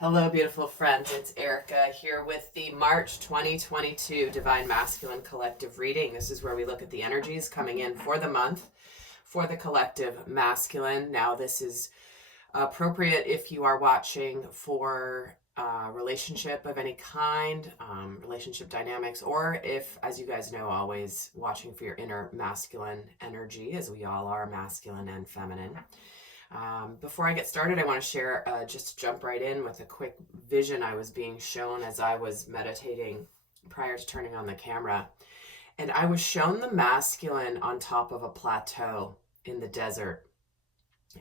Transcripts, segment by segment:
Hello, beautiful friends. It's Erica here with the March 2022 Divine Masculine Collective Reading. This is where we look at the energies coming in for the month for the collective masculine. Now, this is appropriate if you are watching for relationship of any kind, relationship dynamics, or if, as you guys know, always watching for your inner masculine energy, as we all are masculine and feminine. Before I get started, I want to share, just jump right in with a quick vision I was being shown as I was meditating prior to turning on the camera. And I was shown the masculine on top of a plateau in the desert.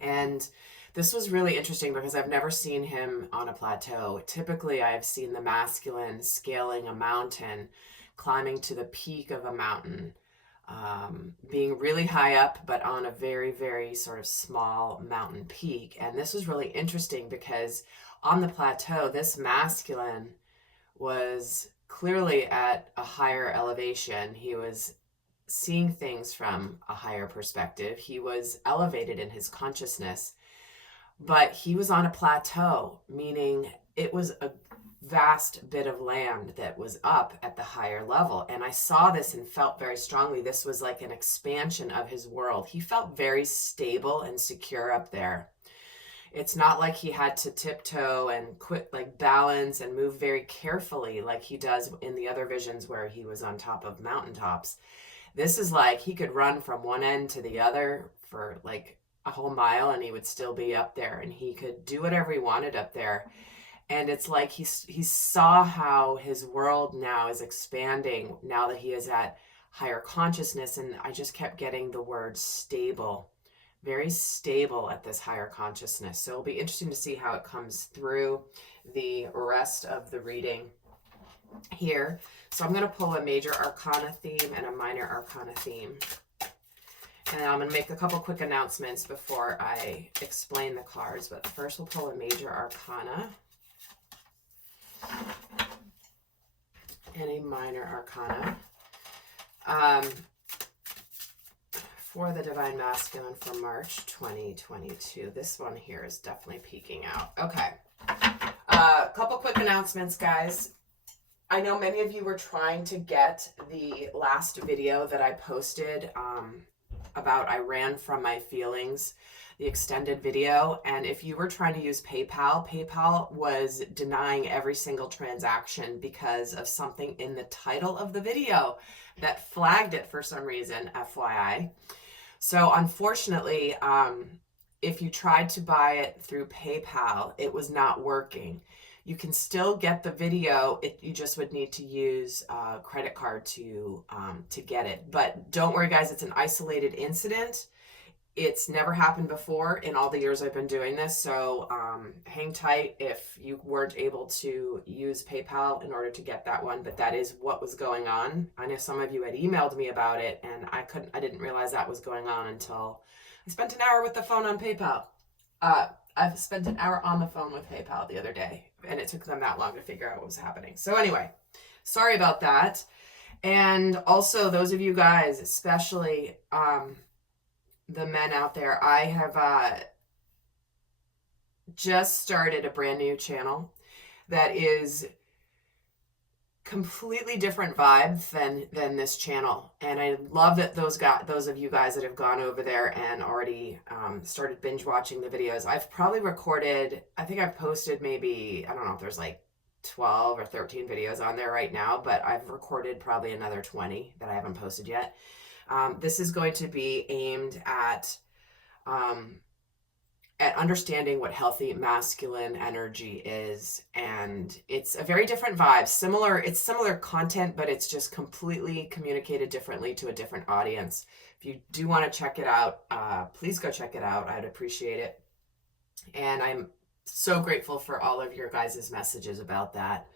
And this was really interesting because I've never seen him on a plateau. Typically, I've seen the masculine scaling a mountain, climbing to the peak of a mountain, being really high up, but on a very, very sort of small mountain peak. And this was really interesting because on the plateau, this masculine was clearly at a higher elevation. He was seeing things from a higher perspective. He was elevated in his consciousness, but he was on a plateau, meaning it was a vast bit of land that was up at the higher level. And I saw this and felt very strongly this was like an expansion of his world. He felt very stable and secure up there. It's not like he had to tiptoe and quit, like balance and move very carefully like he does in the other visions where he was on top of mountaintops. This is like he could run from one end to the other for like a whole mile and he would still be up there, and he could do whatever he wanted up there. And it's like he saw how his world now is expanding now that he is at higher consciousness. And I just kept getting the word stable, very stable at this higher consciousness. So it'll be interesting to see how it comes through the rest of the reading here. So I'm going to pull a major arcana theme and a minor arcana theme. And I'm going to make a couple quick announcements before I explain the cards. But first we'll pull a major arcana and a minor arcana for the Divine Masculine for March 2022. This one here is definitely peeking out. Okay. A couple quick announcements, guys. I know many of you were trying to get the last video that I posted about I ran from my feelings, the extended video. And if you were trying to use PayPal was denying every single transaction because of something in the title of the video that flagged it for some reason, FYI. So unfortunately, if you tried to buy it through PayPal, it was not working. You can still get the video. You just would need to use a credit card to get it. But don't worry, guys. It's an isolated incident. It's never happened before in all the years I've been doing this. So hang tight if you weren't able to use PayPal in order to get that one. But that is what was going on. I know some of you had emailed me about it, and I didn't realize that was going on until I spent an hour with the phone on PayPal. I've spent an hour on the phone with PayPal the other day, and it took them that long to figure out what was happening. So anyway, sorry about that. And also those of you guys, especially the men out there, I have just started a brand new channel that is completely different vibe than this channel, and I love that those of you guys that have gone over there and already started binge watching the videos. I've probably recorded, I think I've posted maybe, I don't know if there's like 12 or 13 videos on there right now, but I've recorded probably another 20 that I haven't posted yet. This is going to be aimed at understanding what healthy masculine energy is, and it's a very different vibe. It's similar content, but it's just completely communicated differently to a different audience. If you do want to check it out, please go check it out. I'd appreciate it. And I'm so grateful for all of your guys' messages about that.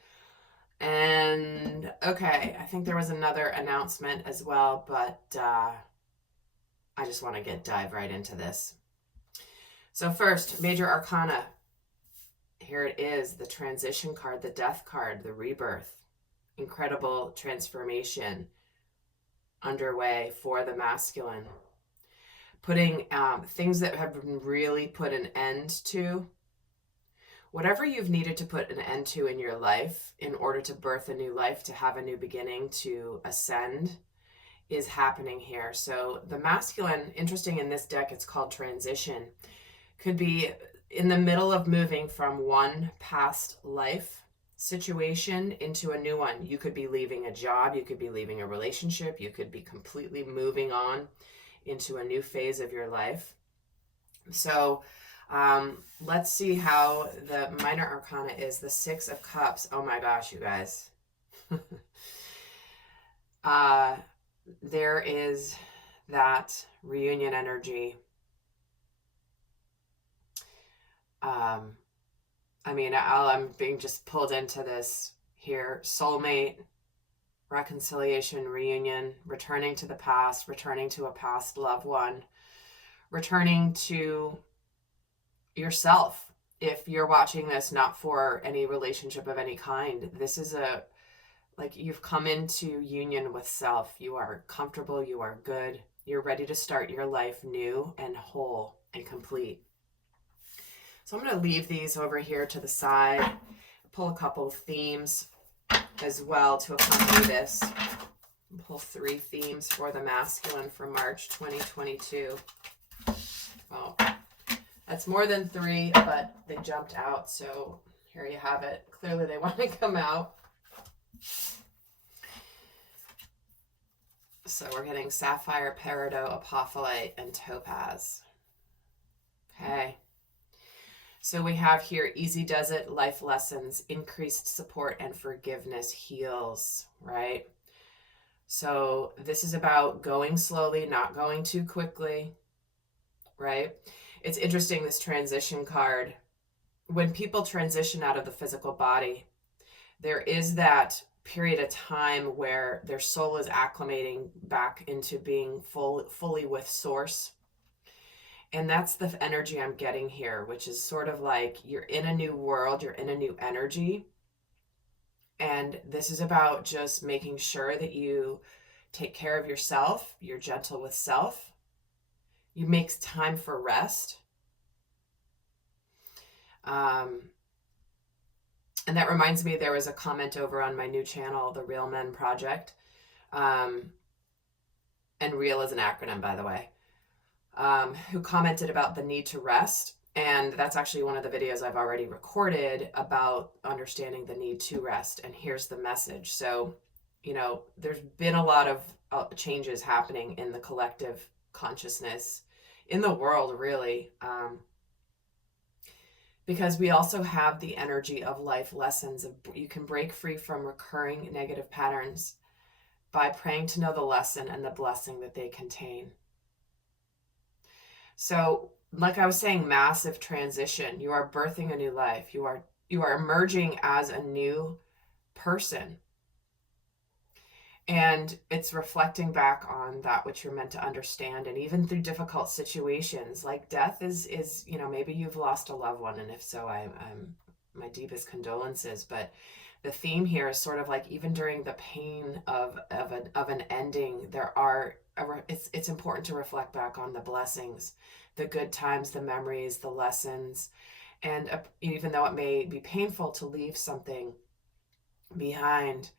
And okay, I think there was another announcement as well, but I just want to dive right into this. So first, major arcana. Here it is, the transition card, the death card, the rebirth. Incredible transformation underway for the masculine. Putting things that have been really put an end to, whatever you've needed to put an end to in your life in order to birth a new life, to have a new beginning, to ascend, is happening here. So the masculine, interesting in this deck, it's called transition, could be in the middle of moving from one past life situation into a new one. You could be leaving a job, you could be leaving a relationship, you could be completely moving on into a new phase of your life. So let's see how the minor arcana is. The Six of Cups. Oh my gosh, you guys. There is that reunion energy. I mean, I'm being just pulled into this here. Soulmate, reconciliation, reunion, returning to the past, returning to a past loved one, returning to yourself. If you're watching this not for any relationship of any kind, this is like you've come into union with self. You are comfortable, you are good, you're ready to start your life new and whole and complete. So I'm going to leave these over here to the side, pull a couple of themes as well to accompany this. Pull 3 themes for the masculine for March 2022. Well, that's more than 3, but they jumped out, so here you have it. Clearly they want to come out. So we're getting sapphire, peridot, apophyllite, and topaz. Okay. So we have here, easy does it, life lessons, increased support and forgiveness heals, right? So this is about going slowly, not going too quickly, right? It's interesting, this transition card. When people transition out of the physical body, there is that period of time where their soul is acclimating back into being fully with source. And that's the energy I'm getting here, which is sort of like you're in a new world, you're in a new energy. And this is about just making sure that you take care of yourself, you're gentle with self, you make time for rest. And that reminds me, there was a comment over on my new channel, the Real Men Project. And REAL is an acronym, by the way. Who commented about the need to rest. And that's actually one of the videos I've already recorded about understanding the need to rest. And here's the message. So, you know, there's been a lot of changes happening in the collective consciousness in the world, really. Because we also have the energy of life lessons. You can break free from recurring negative patterns by praying to know the lesson and the blessing that they contain. So, like I was saying, massive transition. You are birthing a new life. You are emerging as a new person. And it's reflecting back on that which you're meant to understand. And even through difficult situations, like death is, you know, maybe you've lost a loved one. And if so, I'm my deepest condolences. But the theme here is sort of like, even during the pain of an ending, it's important to reflect back on the blessings, the good times, the memories, the lessons. And even though it may be painful to leave something behind,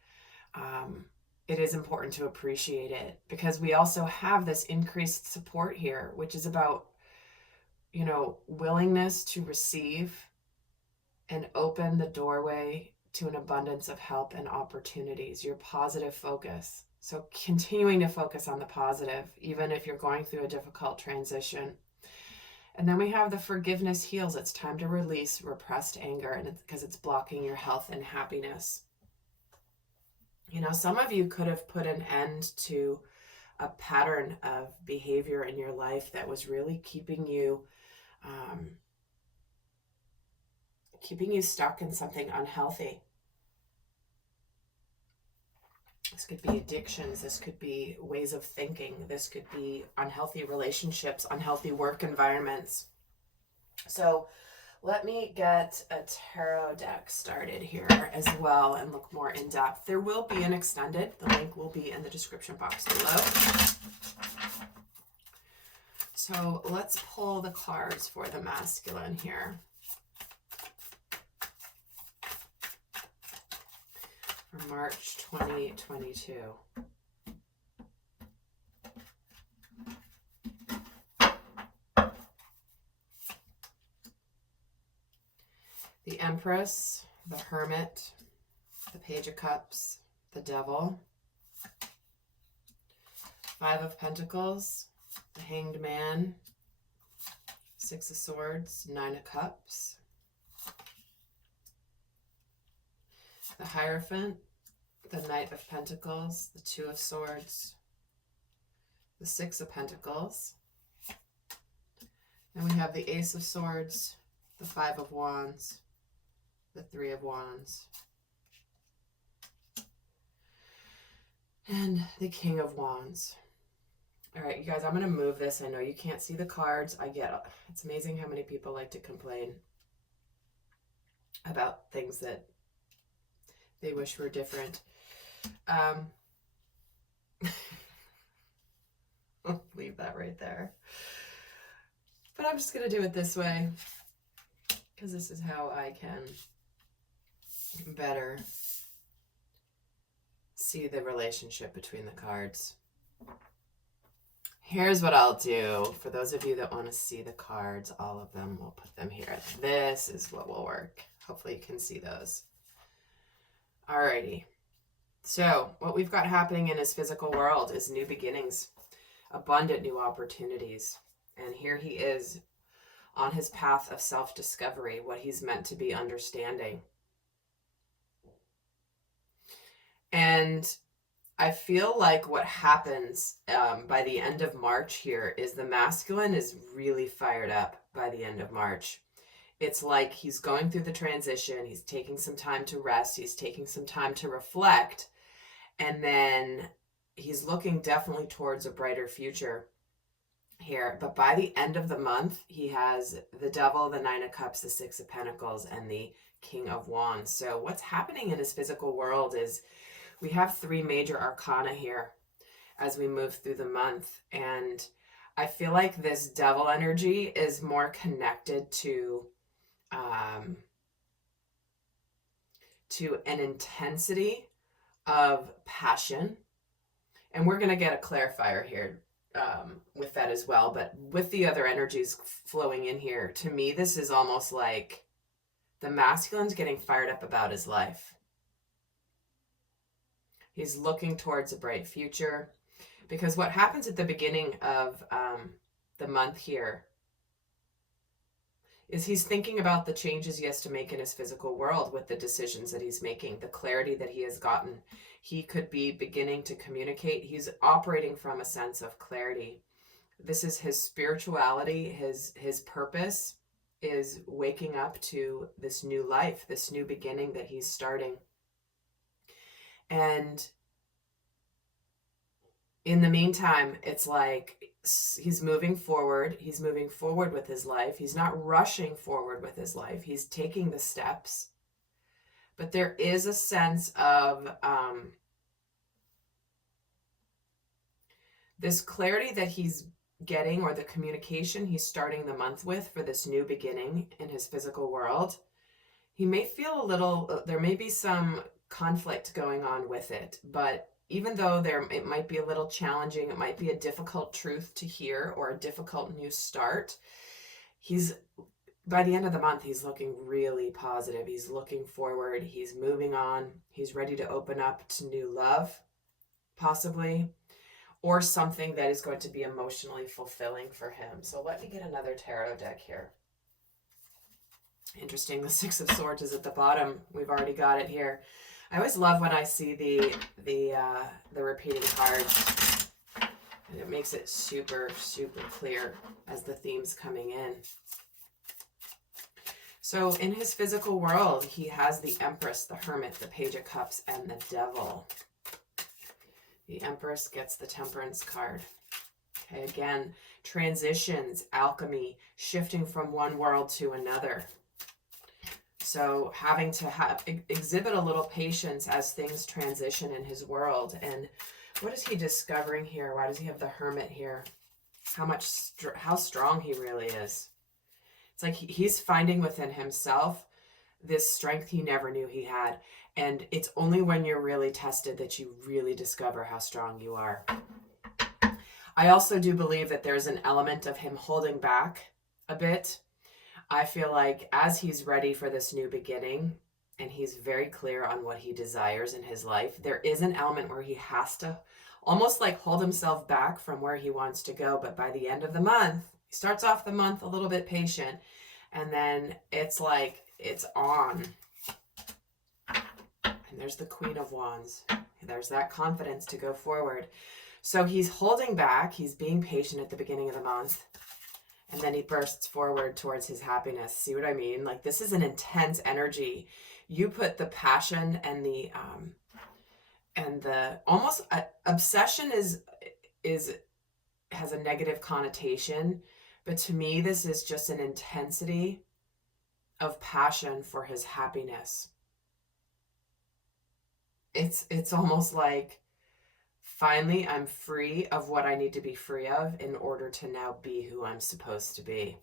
it is important to appreciate it, because we also have this increased support here, which is about, you know, willingness to receive and open the doorway to an abundance of help and opportunities, your positive focus. So continuing to focus on the positive, even if you're going through a difficult transition. And then we have the forgiveness heals. It's time to release repressed anger, and because it's blocking your health and happiness. You know, some of you could have put an end to a pattern of behavior in your life that was really keeping you stuck in something unhealthy. This could be addictions. This could be ways of thinking. This could be unhealthy relationships, unhealthy work environments. So let me get a tarot deck started here as well and look more in depth. There will be an extended. The link will be in the description box below. So let's pull the cards for the masculine here. for March 2022. The Empress, the Hermit, the Page of Cups, the Devil, Five of Pentacles, the Hanged Man, Six of Swords, Nine of Cups, the Hierophant, the Knight of Pentacles, the Two of Swords, the Six of Pentacles, and we have the Ace of Swords, the Five of Wands, the Three of Wands, and the King of Wands. All right, you guys, I'm going to move this. I know you can't see the cards. I get it. It's amazing how many people like to complain about things that they wish were different. Leave that right there. But I'm just going to do it this way because this is how I can better see the relationship between the cards. Here's what I'll do. For those of you that want to see the cards, all of them, we'll put them here. This is what will work. Hopefully you can see those. Alrighty. So what we've got happening in his physical world is new beginnings, abundant new opportunities. And here he is on his path of self-discovery, what he's meant to be understanding. And I feel like what happens by the end of March here is the masculine is really fired up by the end of March. It's like he's going through the transition. He's taking some time to rest. He's taking some time to reflect. And then he's looking definitely towards a brighter future here. But by the end of the month, he has the Devil, the Nine of Cups, the Six of Pentacles, and the King of Wands. So what's happening in his physical world is we have three major arcana here as we move through the month. And I feel like this Devil energy is more connected to an intensity of passion. And we're going to get a clarifier here with that as well. But with the other energies flowing in here, to me, this is almost like the masculine's getting fired up about his life. He's looking towards a bright future, because what happens at the beginning of the month here is he's thinking about the changes he has to make in his physical world with the decisions that he's making, the clarity that he has gotten. He could be beginning to communicate. He's operating from a sense of clarity. This is his spirituality, his purpose is waking up to this new life, this new beginning that he's starting. And in the meantime, it's like he's moving forward. He's moving forward with his life. He's not rushing forward with his life. He's taking the steps. But there is a sense of this clarity that he's getting, or the communication he's starting the month with for this new beginning in his physical world. He may feel a little, there may be some conflict going on with it, but even though it might be a little challenging, it might be a difficult truth to hear or a difficult new start, by the end of the month, he's looking really positive. He's looking forward. He's moving on. He's ready to open up to new love, possibly, or something that is going to be emotionally fulfilling for him. So let me get another tarot deck here. Interesting, the Six of Swords is at the bottom. We've already got it here. I always love when I see the repeating cards, and it makes it super, super clear as the theme's coming in. So in his physical world, he has the Empress, the Hermit, the Page of Cups, and the Devil. The Empress gets the Temperance card. Okay, again, transitions, alchemy, shifting from one world to another. So having to exhibit a little patience as things transition in his world. And what is he discovering here? Why does he have the Hermit here? How strong he really is. It's like he's finding within himself this strength he never knew he had. And it's only when you're really tested that you really discover how strong you are. I also do believe that there's an element of him holding back a bit. I feel like as he's ready for this new beginning and he's very clear on what he desires in his life, there is an element where he has to almost like hold himself back from where he wants to go. But by the end of the month, he starts off the month a little bit patient, and then it's like it's on. And there's the Queen of Wands. There's that confidence to go forward. So he's holding back. He's being patient at the beginning of the month. And then he bursts forward towards his happiness. See what I mean? Like, this is an intense energy. You put the passion and the almost obsession has a negative connotation. But to me, this is just an intensity of passion for his happiness. It's almost like, finally, I'm free of what I need to be free of in order to now be who I'm supposed to be.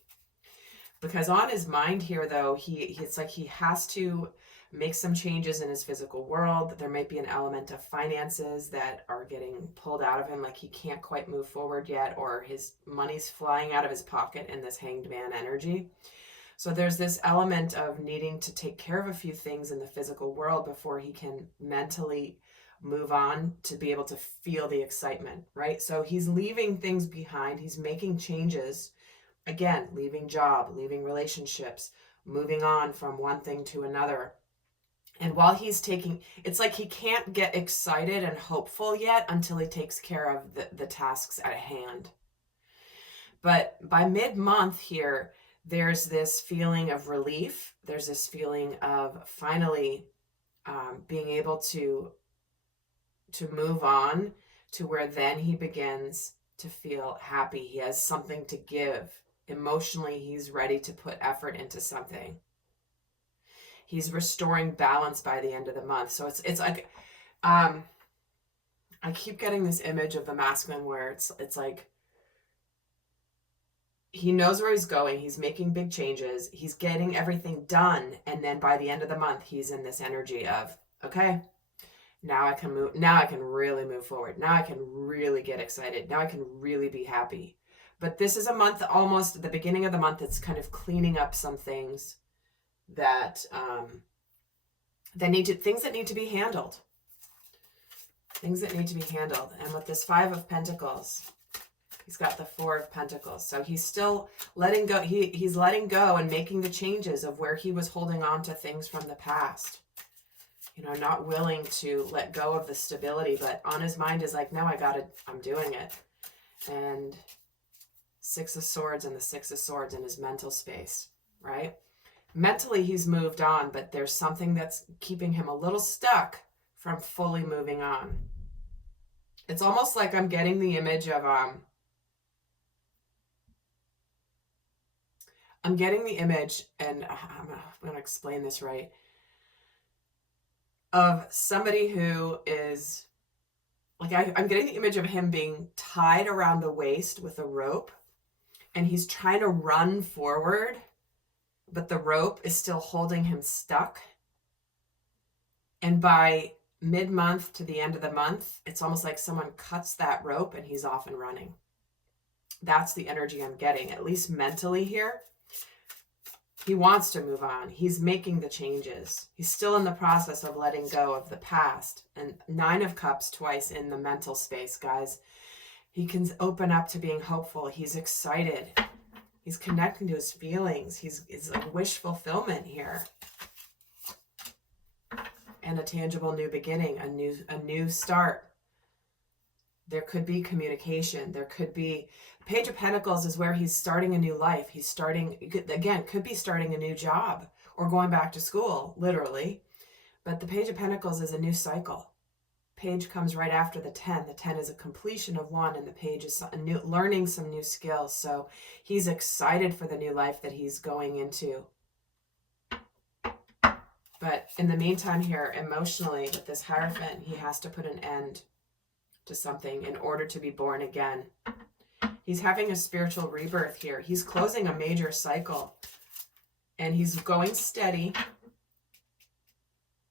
Because on his mind here, though, it's like he has to make some changes in his physical world. There might be an element of finances that are getting pulled out of him, like he can't quite move forward yet, or his money's flying out of his pocket in this Hanged Man energy. So there's this element of needing to take care of a few things in the physical world before he can mentally move on to be able to feel the excitement, right? So he's leaving things behind. He's making changes. Again, leaving job, leaving relationships, moving on from one thing to another. And while he's taking, it's like he can't get excited and hopeful yet until he takes care of the tasks at hand. But by mid-month here, there's this feeling of relief. There's this feeling of finally being able to move on to where then he begins to feel happy. He has something to give. Emotionally, he's ready to put effort into something. He's restoring balance by the end of the month. So it's like, I keep getting this image of the masculine where it's like, he knows where he's going. He's making big changes. He's getting everything done. And then by the end of the month, he's in this energy of, okay, now I can move. Now I can really move forward. Now I can really get excited. Now I can really be happy. But this is a month, almost at the beginning of the month, it's kind of cleaning up some things that things that need to be handled. Things that need to be handled. And with this 5 of Pentacles, he's got the 4 of Pentacles. So he's still letting go. He's letting go and making the changes of where he was holding on to things from the past. You know, not willing to let go of the stability, but on his mind is like, no, I'm doing it. And 6 of Swords and the 6 of Swords in his mental space, right? Mentally, he's moved on, but there's something that's keeping him a little stuck from fully moving on. It's almost like I'm getting the image of, I'm getting the image, and I'm going to explain this right, of somebody who is, like, I'm getting the image of him being tied around the waist with a rope, and he's trying to run forward, but the rope is still holding him stuck. And by mid-month to the end of the month, it's almost like someone cuts that rope and he's off and running. That's the energy I'm getting, at least mentally here. He wants to move on. He's making the changes. He's still in the process of letting go of the past. And 9 of Cups twice in the mental space, guys. He can open up to being hopeful. He's excited. He's connecting to his feelings. It's like wish fulfillment here. And a tangible new beginning, a new start. There could be communication. There could be, Page of Pentacles is where he's starting a new life. He's starting, again, could be starting a new job or going back to school, literally. But the Page of Pentacles is a new cycle. Page comes right after the 10. The 10 is a completion of 1, and the Page is learning some new skills. So he's excited for the new life that he's going into. But in the meantime here, emotionally, with this Hierophant, he has to put an end to something in order to be born again. He's having a spiritual rebirth here. He's closing a major cycle. And he's going steady.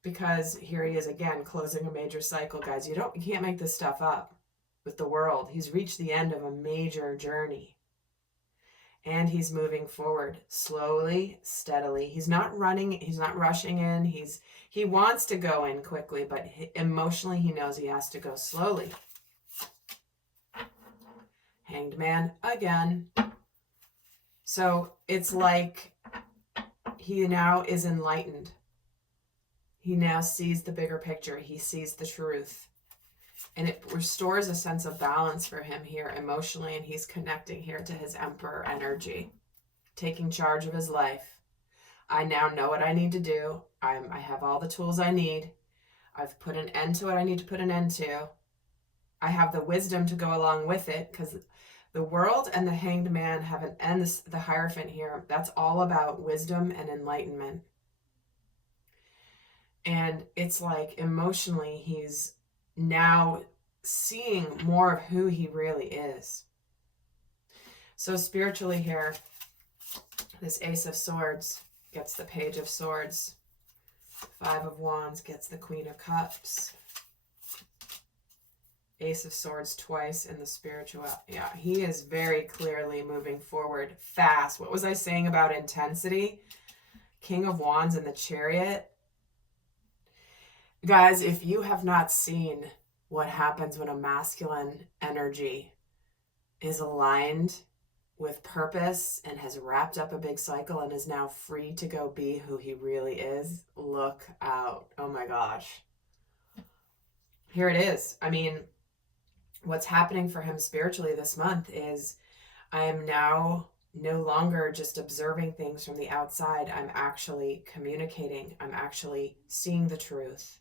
because here he is again, closing a major cycle, guys. You can't make this stuff up with the world. He's reached the end of a major journey. And he's moving forward slowly, steadily. He's not running, he's not rushing in. He wants to go in quickly, but emotionally he knows he has to go slowly. Hanged Man again. So it's like he now is enlightened. He now sees the bigger picture. He sees the truth. And it restores a sense of balance for him here emotionally, and he's connecting here to his Emperor energy, taking charge of his life. I now know what I need to do. I have all the tools I need. I've put an end to what I need to put an end to. I have the wisdom to go along with it, because the world and the Hanged Man have and the Hierophant here, that's all about wisdom and enlightenment. And it's like emotionally he's now seeing more of who he really is. So spiritually here, this Ace of Swords gets the Page of Swords. 5 of Wands gets the Queen of Cups. Ace of Swords twice in the spiritual. Yeah, he is very clearly moving forward fast. What was I saying about intensity? King of Wands in the Chariot. Guys, if you have not seen what happens when a masculine energy is aligned with purpose and has wrapped up a big cycle and is now free to go be who he really is, look out. Oh my gosh. Here it is. I mean, what's happening for him spiritually this month is I am now no longer just observing things from the outside. I'm actually communicating. I'm actually seeing the truth.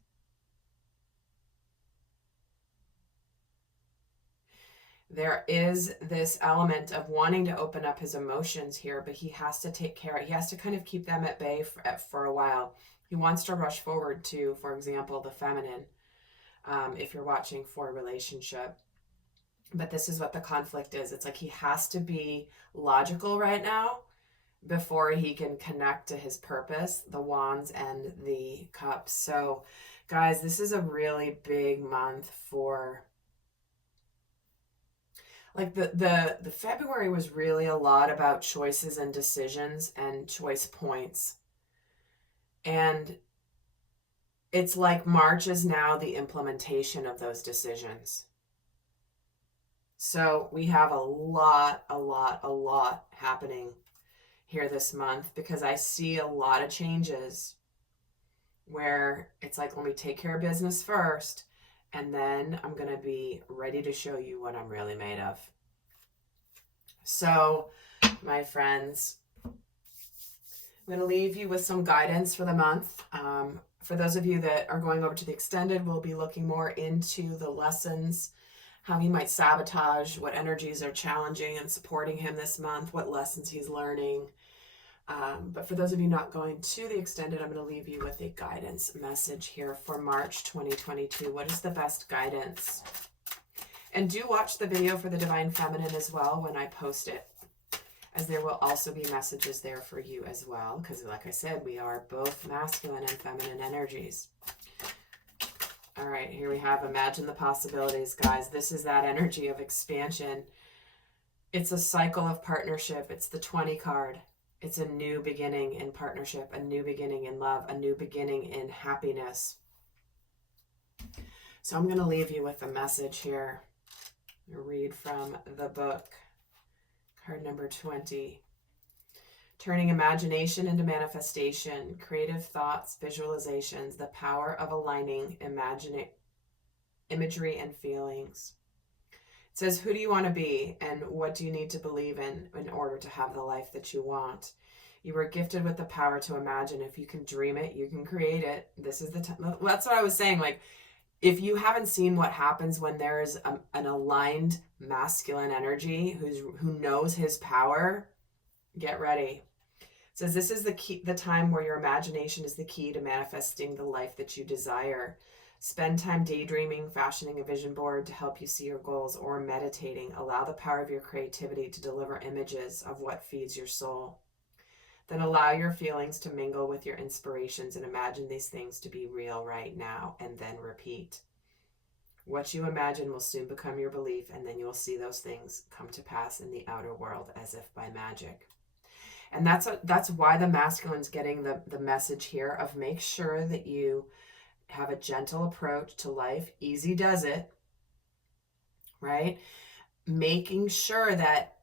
There is this element of wanting to open up his emotions here, but he has to take care. He has to kind of keep them at bay for a while. He wants to rush forward to, for example, the feminine, if you're watching for a relationship. But this is what the conflict is. It's like he has to be logical right now before he can connect to his purpose, the Wands and the Cups. So, guys, this is a really big month for... Like the February was really a lot about choices and decisions and choice points. And it's like March is now the implementation of those decisions. So we have a lot happening here this month, because I see a lot of changes where it's like, let me take care of business first, and then I'm going to be ready to show you what I'm really made of. So, my friends, I'm going to leave you with some guidance for the month. For those of you that are going over to the extended, we'll be looking more into the lessons, how he might sabotage, what energies are challenging and supporting him this month, what lessons he's learning. But for those of you not going to the extended, I'm going to leave you with a guidance message here for March 2022. What is the best guidance? And do watch the video for the Divine Feminine as well when I post it, as there will also be messages there for you as well, because like I said, we are both masculine and feminine energies. All right, here we have Imagine the Possibilities, guys. This is that energy of expansion. It's a cycle of partnership. It's the 20 card. It's a new beginning in partnership, a new beginning in love, a new beginning in happiness. So I'm going to leave you with a message here. Read from the book, card number 20. Turning imagination into manifestation, creative thoughts, visualizations, the power of aligning imagery and feelings. It says, who do you want to be and what do you need to believe in order to have the life that you want? You were gifted with the power to imagine. If you can dream it, you can create it. This is the time. That's what I was saying. Like, if you haven't seen what happens when there's an aligned masculine energy who knows his power, get ready. It says this is the time where your imagination is the key to manifesting the life that you desire. Spend time daydreaming, fashioning a vision board to help you see your goals, or meditating. Allow the power of your creativity to deliver images of what feeds your soul. then allow your feelings to mingle with your inspirations and imagine these things to be real right now, and then repeat. What you imagine will soon become your belief, and then you will see those things come to pass in the outer world as if by magic. And that's why the masculine's getting the message here of make sure that you have a gentle approach to life. Easy does it, right? Making sure that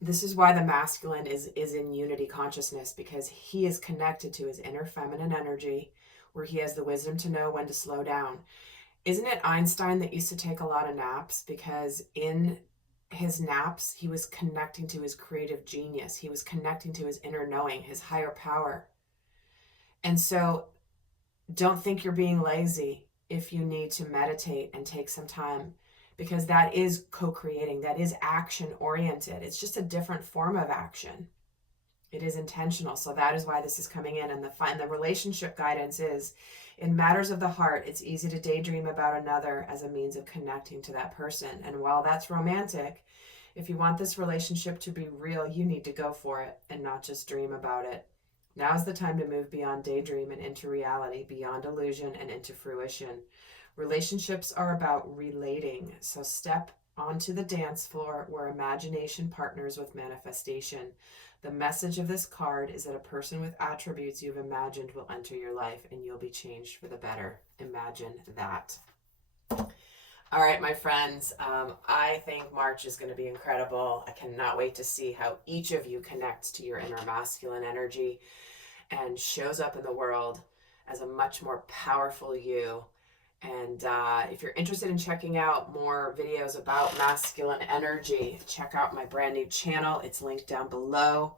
this is why the masculine is in unity consciousness, because he is connected to his inner feminine energy, where he has the wisdom to know when to slow down. Isn't it Einstein that used to take a lot of naps? Because in his naps, he was connecting to his creative genius. He was connecting to his inner knowing, his higher power. And so don't think you're being lazy if you need to meditate and take some time, because that is co-creating. That is action oriented. It's just a different form of action. It is intentional. So that is why this is coming in. And the relationship guidance is, in matters of the heart, it's easy to daydream about another as a means of connecting to that person. And while that's romantic, if you want this relationship to be real, you need to go for it and not just dream about it. Now is the time to move beyond daydream and into reality, beyond illusion and into fruition. Relationships are about relating. So step onto the dance floor where imagination partners with manifestation. The message of this card is that a person with attributes you've imagined will enter your life and you'll be changed for the better. Imagine that. All right, my friends, I think March is going to be incredible. I cannot wait to see how each of you connects to your inner masculine energy and shows up in the world as a much more powerful you. And if you're interested in checking out more videos about masculine energy, check out my brand new channel. It's linked down below.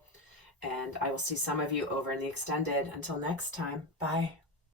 And I will see some of you over in the extended. Until next time, bye.